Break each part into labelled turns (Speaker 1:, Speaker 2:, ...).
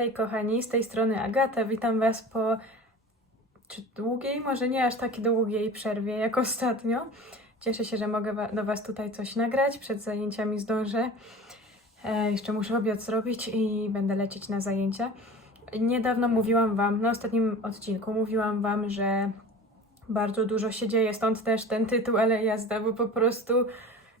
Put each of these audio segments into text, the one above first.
Speaker 1: Hej kochani, z tej strony Agata. Witam Was po czy długiej, może nie aż takiej długiej przerwie jak ostatnio. Cieszę się, że mogę wa- do Was tutaj coś nagrać. Przed zajęciami zdążę. E, jeszcze muszę obiad zrobić i będę lecieć na zajęcia. Niedawno mówiłam Wam, na ostatnim odcinku mówiłam Wam, że bardzo dużo się dzieje, stąd też ten tytuł, ale jazda, bo po prostu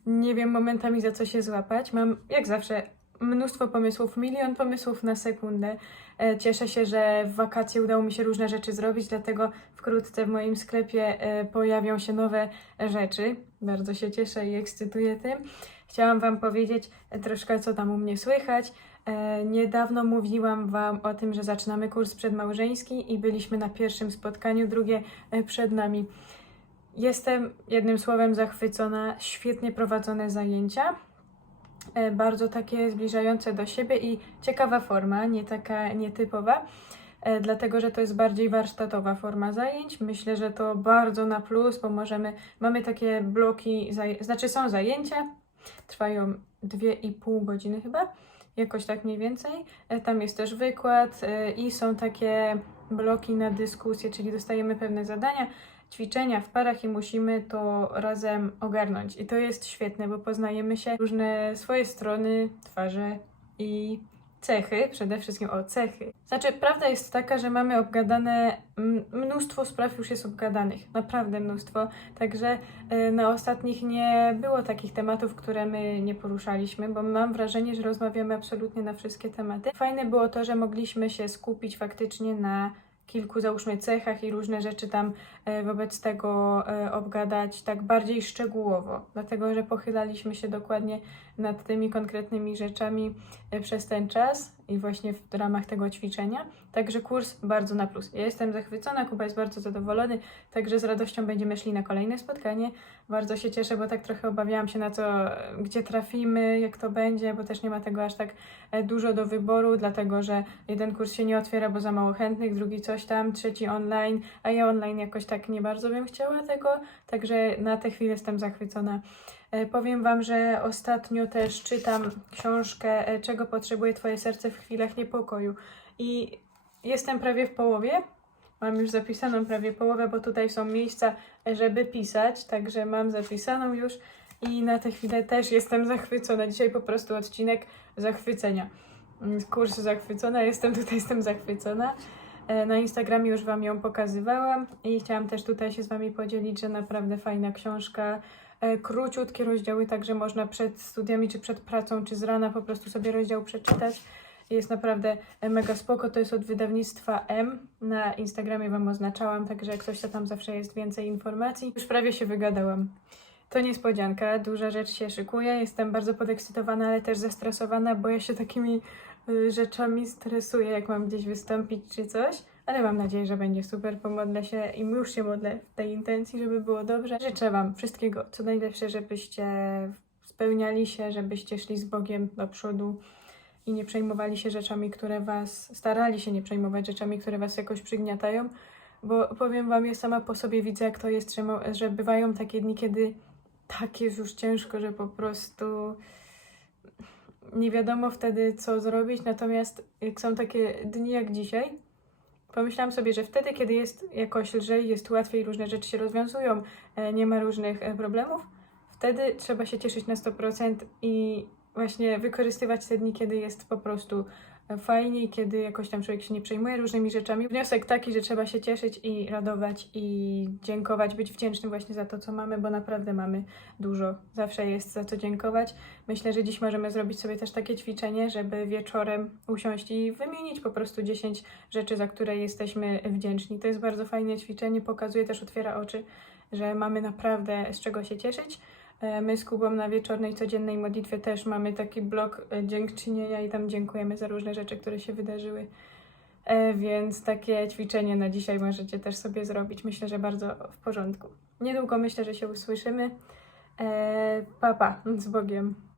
Speaker 1: nie wiem momentami za co się złapać. Mam, jak zawsze, mnóstwo pomysłów, milion pomysłów na sekundę. E, Cieszę się, że w wakacje udało mi się różne rzeczy zrobić, dlatego wkrótce w moim sklepie e, pojawią się nowe rzeczy. Bardzo się cieszę i ekscytuję tym. Chciałam Wam powiedzieć troszkę, co tam u mnie słychać. E, Niedawno mówiłam Wam o tym, że zaczynamy kurs przedmałżeński i byliśmy na pierwszym spotkaniu, drugie przed nami. Jestem jednym słowem zachwycona, świetnie prowadzone zajęcia, bardzo takie zbliżające do siebie i ciekawa forma, nie taka nietypowa, e, dlatego że to jest bardziej warsztatowa forma zajęć. Myślę, że to bardzo na plus, bo możemy, mamy takie bloki, znaczy są zajęcia, trwają 2,5 godziny chyba, jakoś tak mniej więcej. E, Tam jest też wykład e, i są takie bloki na dyskusję, czyli dostajemy pewne zadania, ćwiczenia w parach i musimy to razem ogarnąć. I to jest świetne, bo poznajemy się różne swoje strony, twarze i cechy, przede wszystkim o cechy. Znaczy, prawda jest taka, że mamy obgadane, mnóstwo spraw już jest obgadanych, naprawdę mnóstwo, także y, na ostatnich nie było takich tematów, które my nie poruszaliśmy, bo mam wrażenie, że rozmawiamy absolutnie na wszystkie tematy. Fajne było to, że mogliśmy się skupić faktycznie na kilku, załóżmy, cechach i różne rzeczy tam e, wobec tego e, obgadać tak bardziej szczegółowo, dlatego że pochylaliśmy się dokładnie nad tymi konkretnymi rzeczami e, przez ten czas i właśnie w ramach tego ćwiczenia. Także kurs bardzo na plus. Ja jestem zachwycona, Kuba jest bardzo zadowolony, także z radością będziemy szli na kolejne spotkanie. Bardzo się cieszę, bo tak trochę obawiałam się na co, gdzie trafimy, jak to będzie, bo też nie ma tego aż tak e, dużo do wyboru, dlatego że jeden kurs się nie otwiera, bo za mało chętnych, drugi coś tam, trzeci online, a ja online jakoś tak nie bardzo bym chciała tego, także na tę chwilę jestem zachwycona. E, Powiem Wam, że ostatnio też czytam książkę e, Czego potrzebuje Twoje serce w chwilach niepokoju i jestem prawie w połowie. Mam już zapisaną prawie połowę, bo tutaj są miejsca, e, żeby pisać, także mam zapisaną już i na tę chwilę też jestem zachwycona. Dzisiaj po prostu odcinek zachwycenia. Mm, Kurs zachwycona, jestem tutaj, jestem zachwycona. Na Instagramie już Wam ją pokazywałam i chciałam też tutaj się z Wami podzielić, że naprawdę fajna książka. E, Króciutkie rozdziały, także można przed studiami, czy przed pracą, czy z rana po prostu sobie rozdział przeczytać. Jest naprawdę e, mega spoko. To jest od wydawnictwa M. Na Instagramie Wam oznaczałam, także jak coś to tam zawsze jest więcej informacji. Już prawie się wygadałam. To niespodzianka, duża rzecz się szykuje. Jestem bardzo podekscytowana, ale też zestresowana, bo ja się takimi y, rzeczami stresuję, jak mam gdzieś wystąpić czy coś. Ale mam nadzieję, że będzie super. Pomodlę się i już się modlę w tej intencji, żeby było dobrze. Życzę Wam wszystkiego, co najlepsze, żebyście spełniali się, żebyście szli z Bogiem do przodu i nie przejmowali się rzeczami, które Was, starali się nie przejmować rzeczami, które Was jakoś przygniatają. Bo powiem Wam, ja sama po sobie widzę, jak to jest, że, że bywają takie dni, kiedy tak jest już ciężko, że po prostu nie wiadomo wtedy, co zrobić. Natomiast jak są takie dni jak dzisiaj, pomyślałam sobie, że wtedy, kiedy jest jakoś lżej, jest łatwiej, różne rzeczy się rozwiązują, e, nie ma różnych e, problemów, wtedy trzeba się cieszyć na 100% i właśnie wykorzystywać te dni, kiedy jest po prostu e, fajniej, kiedy jakoś tam człowiek się nie przejmuje różnymi rzeczami. Wniosek taki, że trzeba się cieszyć i radować i dziękować, być wdzięcznym właśnie za to, co mamy, bo naprawdę mamy dużo. Zawsze jest za co dziękować. Myślę, że dziś możemy zrobić sobie też takie ćwiczenie, żeby wieczorem usiąść i wymienić po prostu 10 rzeczy, za które jesteśmy wdzięczni. To jest bardzo fajne ćwiczenie, pokazuje też, otwiera oczy, że mamy naprawdę z czego się cieszyć. E, My z Kubą na wieczornej, codziennej modlitwie też mamy taki blok e, dziękczynienia i tam dziękujemy za różne rzeczy, które się wydarzyły. E, Więc takie ćwiczenie na dzisiaj możecie też sobie zrobić. Myślę, że bardzo w porządku. Niedługo myślę, że się usłyszymy. E, Pa, pa, z Bogiem.